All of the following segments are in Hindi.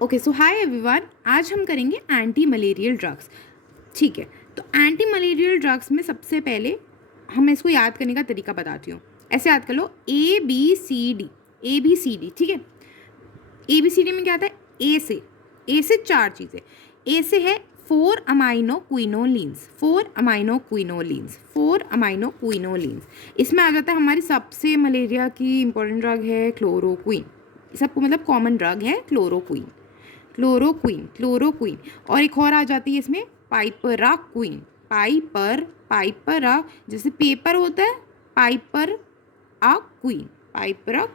ओके सो हाय एवरीवन, आज हम करेंगे एंटी मलेरियल ड्रग्स। ठीक है, तो एंटी मलेरियल ड्रग्स में सबसे पहले हम इसको याद करने का तरीका बताती हूँ। ऐसे याद कर लो ABCD, ठीक है। ABCD में क्या आता है? ए से चार चीज़ें। ए से है 4 अमाइनो क्विनोलिन्स। इसमें आ जाता है हमारी सबसे मलेरिया की इंपॉर्टेंट ड्रग है क्लोरोक्विन। सबको मतलब कॉमन ड्रग है क्लोरोक्विन। और एक और आ जाती है इसमें पाइपरा, जैसे पेपर होता है, पाइपरा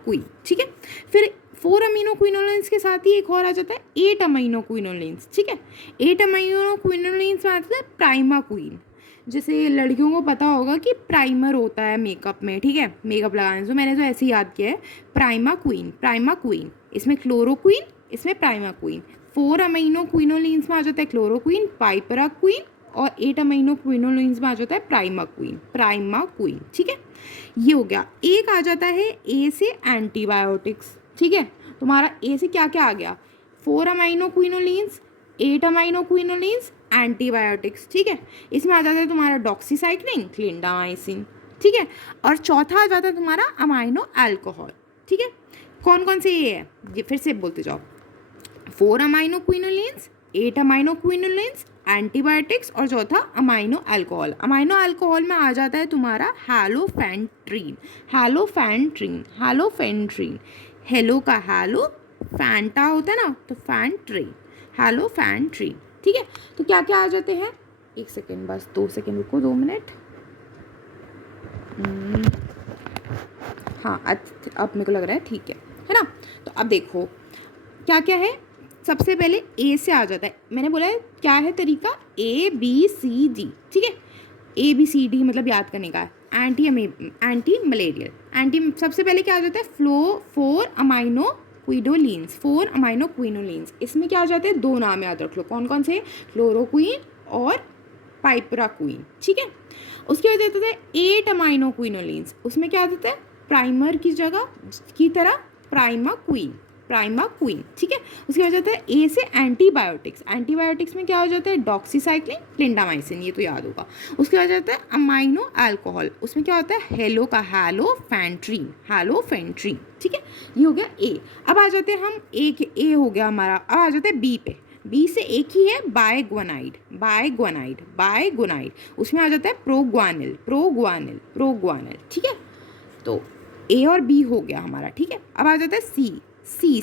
क्वीन, ठीक है। फिर 4 अमीनो क्विनोलिन्स के साथ ही एक और आ जाता है 8 अमीनो क्विनोलिन्स, ठीक है। 8 अमीनो क्विनोलिन्स में आता है प्राइमा क्वीन। जैसे लड़कियों को पता होगा कि प्राइमर होता है मेकअप में, ठीक है, मेकअप लगाने से। मैंने तो ऐसे ही याद किया है, प्राइमा क्वीन। इसमें क्लोरोक्वीन, इसमें प्राइमा क्वीन। 4 अमीनो क्विनोलिन्स में आ जाता है क्लोरोक्वीन, पाइपरा क्वीन, और 8 अमीनो क्विनोलिन्स में आ जाता है प्राइमा क्वीन, ठीक है। ये हो गया। एक आ जाता है ए से एंटीबायोटिक्स, ठीक है। तुम्हारा ए से क्या क्या आ गया? 4 amino quinolines, 8 amino quinolines, antibiotics, ठीक है। इसमें आ जाता है तुम्हारा डॉक्सीसाइक्लिन, क्लिंडामाइसिन, ठीक है। और चौथा आ जाता है तुम्हारा अमाइनो अल्कोहल, ठीक है। कौन कौन से ये है, ये फिर से बोलते जाओ। 4 amino quinolines, 8 amino quinolines, antibiotics, और चौथा अमाइनो अल्कोहल। अमाइनो अल्कोहल में आ जाता है तुम्हारा हैलोफेंट्रीन। हेलो का हैलो, फैंटा होता है ना, तो हैलोफेंट्रीन, ठीक है। तो क्या क्या आ जाते हैं? एक सेकेंड, बस 2 सेकेंड रुको, 2 मिनट। हाँ, अब मेरे को लग रहा है ठीक है ना। तो अब देखो क्या क्या है। सबसे पहले ए से आ जाता है। मैंने बोला है क्या है तरीका, ABCD, ठीक है। ABCD मतलब याद करने का है। एंटी मलेरियल सबसे पहले क्या आ जाता है? 4 अमीनो क्विनोलिन्स। इसमें क्या आ जाते हैं? 2 नाम याद रख लो, कौन कौन से? क्लोरोक्वीन और पाइपराक्वीन, ठीक है। उसके बाद आता है 8 अमीनो क्विनोलिन्स। उसमें क्या आ जाता है? प्राइमर की जगह की तरह प्राइमा क्वीन, ठीक है। उसके बाद जाता है ए से एंटीबायोटिक्स में क्या हो जाता है? डॉक्सीसाइक्लिन, क्लिंडामाइसिन, ये तो याद होगा। उसके बाद जाता है अमाइनो अल्कोहल। उसमें क्या होता है? हेलो का हैलोफेंट्रीन, ठीक है। ये हो गया ए। अब आ जाते हैं हम, एक ए हो गया हमारा। अब आ जाते हैं बी पे। बी से एक ही है, बायगुआनाइड। उसमें आ जाता है प्रोग्वानिल, ठीक है। तो ए और बी हो गया हमारा, ठीक है। अब आ जाता है सी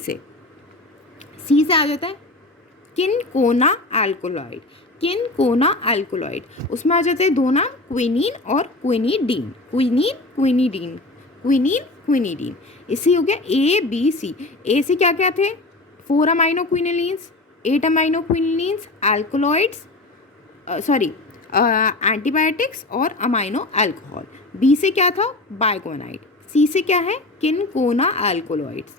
से आ जाता है किनकोना अल्कोलॉइड। उसमें आ जाते हैं 2 नाम, क्विनीन और क्विनीडीन। इसी हो गया ABC। ए से क्या क्या थे? 4 amino quinolines, 8 amino quinolines, alkaloids, antibiotics और अमाइनो अल्कोहल। बी से क्या था? बायगोनाइड। सी से क्या है? किनकोना अल्कोलॉइड्स।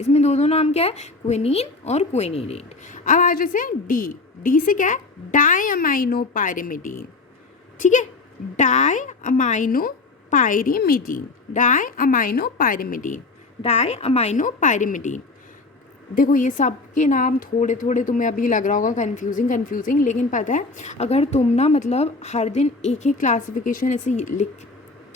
इसमें दो नाम क्या है? क्विनीन और क्विनीडीन। अब आ जैसे डी से क्या है? डायअमाइनो पायरिमिडीन, ठीक है। डायअमाइनो पायरिमिडीन। देखो ये सब के नाम थोड़े थोड़े तुम्हें अभी लग रहा होगा कंफ्यूजिंग, लेकिन पता है अगर तुम ना मतलब हर दिन एक क्लासिफिकेशन ऐसे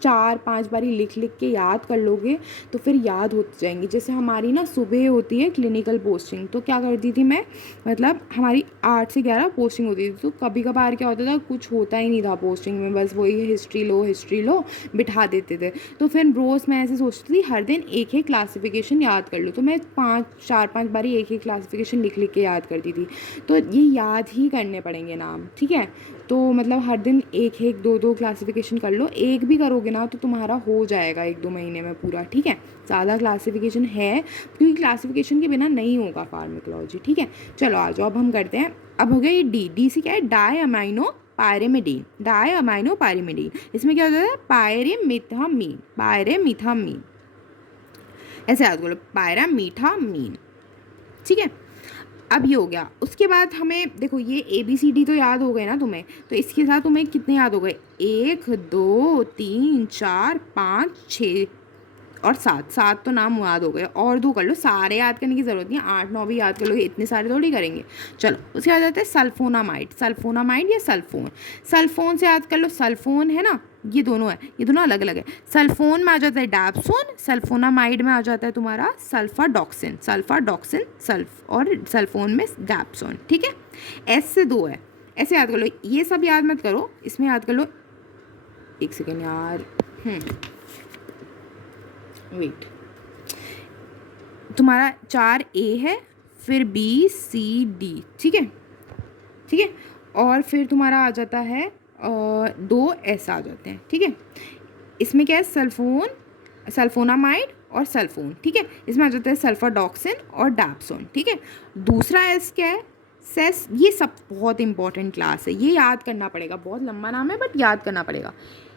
4-5 बारी लिख के याद कर लोगे तो फिर याद होती जाएंगी। जैसे हमारी ना सुबह होती है क्लिनिकल पोस्टिंग, तो क्या करती थी मैं, मतलब हमारी 8 से 11 पोस्टिंग होती थी। तो कभी कभार क्या होता था, कुछ होता ही नहीं था पोस्टिंग में, बस वही हिस्ट्री लो बिठा देते थे। तो फिर रोज़ मैं ऐसे सोचती थी हर दिन एक क्लासिफिकेशन याद कर लूँ। तो मैं 4-5 बारी एक क्लासिफिकेशन लिख के याद करती थी। तो ये याद ही करने पड़ेंगे नाम, ठीक है। तो मतलब हर दिन एक 2 क्लासिफिकेशन कर लो। एक भी करोगे ना तो तुम्हारा हो जाएगा 1-2 महीने में पूरा, ठीक है। ज़्यादा क्लासिफिकेशन है क्योंकि क्लासिफिकेशन के बिना नहीं होगा फार्माकोलॉजी, ठीक है। चलो आ जाओ, अब हम करते हैं। अब हो गया ये डी से क्या है? डायअमाइनो पायरिमिडीन। इसमें क्या हो जाता है? पायरेमिथामीन, ऐसे याद करो, पायरामीथामीन, ठीक है। अब ये हो गया। उसके बाद हमें देखो ये ABCD तो याद हो गए ना तुम्हें, तो इसके साथ तुम्हें कितने याद हो गए? 1 2 3 4 5 6 और 7, 7 तो नाम याद हो गए, और 2 कर लो, सारे याद करने की ज़रूरत नहीं है, 8 9 भी याद कर लो, इतने सारे थोड़ी करेंगे। चलो उसके बाद आते हैं सल्फोनामाइड, सल्फोनामाइड या सल्फोन। सल्फोन से याद कर लो, सल्फोन है ना, ये दोनों है, ये दोनों अलग अलग है। सल्फोन में आ जाता है डैप्सोन, सल्फोनामाइड में आ जाता है तुम्हारा सल्फाडॉक्सिन, सल्फाडॉक्सिन सल्फ, और सल्फोन में डैप्सोन, ठीक है। एस से 2 है, ऐसे याद कर लो, ये सब याद मत करो, इसमें याद कर लो, एक सेकेंड यार, वेट, तुम्हारा 4 ए है, फिर बी सी डी, ठीक है, ठीक है, और फिर तुम्हारा आ जाता है 2 एस आ जाते हैं, ठीक है। इसमें क्या है, सल्फोन, सल्फोनामाइड और सल्फोन, ठीक है। इसमें आ जाता है सल्फाडॉक्सिन और डैप्सोन, ठीक है। दूसरा एस क्या है, सेस, ये सब बहुत इंपॉर्टेंट क्लास है, ये याद करना पड़ेगा, बहुत लंबा नाम है बट याद करना पड़ेगा।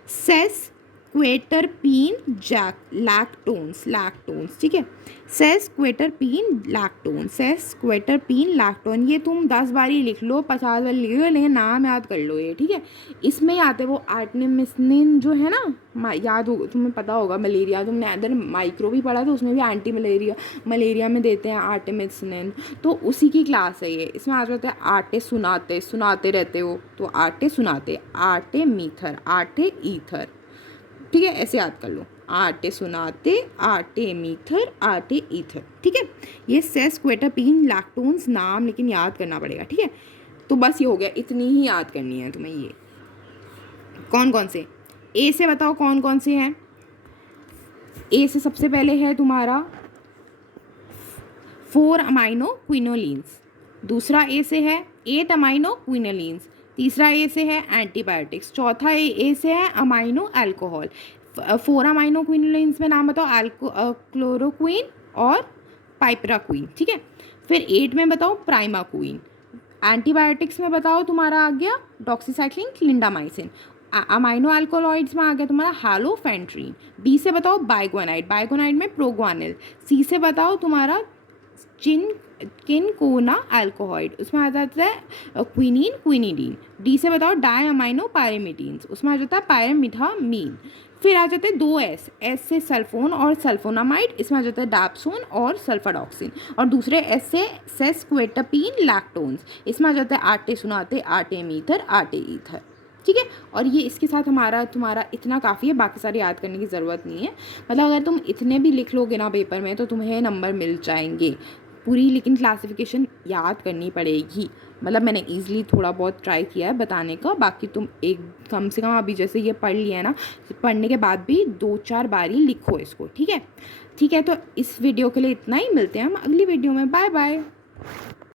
सेस क्वेटरपीन जैक लैक्टोन्स, लैक्टोन्स, ठीक है। सेस क्वेटरपीन लैक्टोन, सेस क्वेटरपीन लैक्टोन, ये तुम 10 बार ही लिख लो, 50 बार लिख लो, लेकिन नाम याद कर लो ये, ठीक है। इसमें आते वो आर्टेमिसिनिन जो है ना, याद होगा तुम्हें, पता होगा, मलेरिया, तुमने अदर माइक्रो भी पढ़ा था, उसमें भी एंटी मलेरिया, मलेरिया में देते हैं आर्टेमिसिनिन, तो उसी की क्लास है ये। इसमें आ जाता है आटे सुनाते, सुनाते रहते हो तो आटे सुनाते, आटे मीथर, आटे ईथर, ठीक है, ऐसे याद कर लो, आटे सुनाते, आटे मीथर, आटे ईथर, ठीक है। ये सेस क्वेटरपीन लैक्टोन्स नाम लेकिन याद करना पड़ेगा, ठीक है। तो बस ये हो गया, इतनी ही याद करनी है तुम्हें। ये कौन कौन से, ए से बताओ कौन कौन से हैं। ए से सबसे पहले है तुम्हारा 4 अमाइनो क्विनोलिन्स, दूसरा ए से है 8 अमाइनो क्विनोलिन्स, तीसरा ए से है एंटीबायोटिक्स, चौथा ए से है अमाइनो अल्कोहल। 4 अमाइनो क्विनोलिन्स में नाम बताओ, क्लोरोक्विन और पाइपराक्विन, ठीक है। फिर 8 में बताओ प्राइमाक्विन। एंटीबायोटिक्स में बताओ तुम्हारा आ गया डॉक्सीसाइक्लिन, क्लिंडामाइसिन। अमाइनो अल्कोलॉइड्स में आ गया तुम्हारा हैलोफेंट्रीन। बी से बताओ बाइगोनाइड, बाइगोनाइड में प्रोग्वानिल। सी से बताओ तुम्हारा किनकोना अल्कोहॉइड, उसमें आ जाता है क्विनीन, क्विनिडीन। डी से बताओ डाई अमाइनो पायरेमिटीन्स, उसमें आ जाता है पायरमिथामीन। फिर आ जाते हैं 2 एस, एस से सल्फोन और सल्फोनामाइड, इसमें आ जाता है डैप्सोन और सल्फाडॉक्सिन। और दूसरे एस से सेस्क्वेटरपीन लैक्टोन्स, इसमें आ जाता है आटे सुनाते, आटे मीथर, आटे ईथर, ठीक है। और ये इसके साथ हमारा तुम्हारा इतना काफ़ी है, बाकी सारे याद करने की ज़रूरत नहीं है। मतलब अगर तुम इतने भी लिख लोगे ना पेपर में तो तुम्हें नंबर मिल जाएंगे पूरी, लेकिन क्लासिफिकेशन याद करनी पड़ेगी। मतलब मैंने ईजिली थोड़ा बहुत ट्राई किया है बताने का, बाकी तुम एक कम से कम अभी जैसे ये पढ़ लिया है ना, पढ़ने के बाद भी 2-4 बार ही लिखो इसको, ठीक है। ठीक है, तो इस वीडियो के लिए इतना ही, मिलते हैं हम अगली वीडियो में, बाय बाय।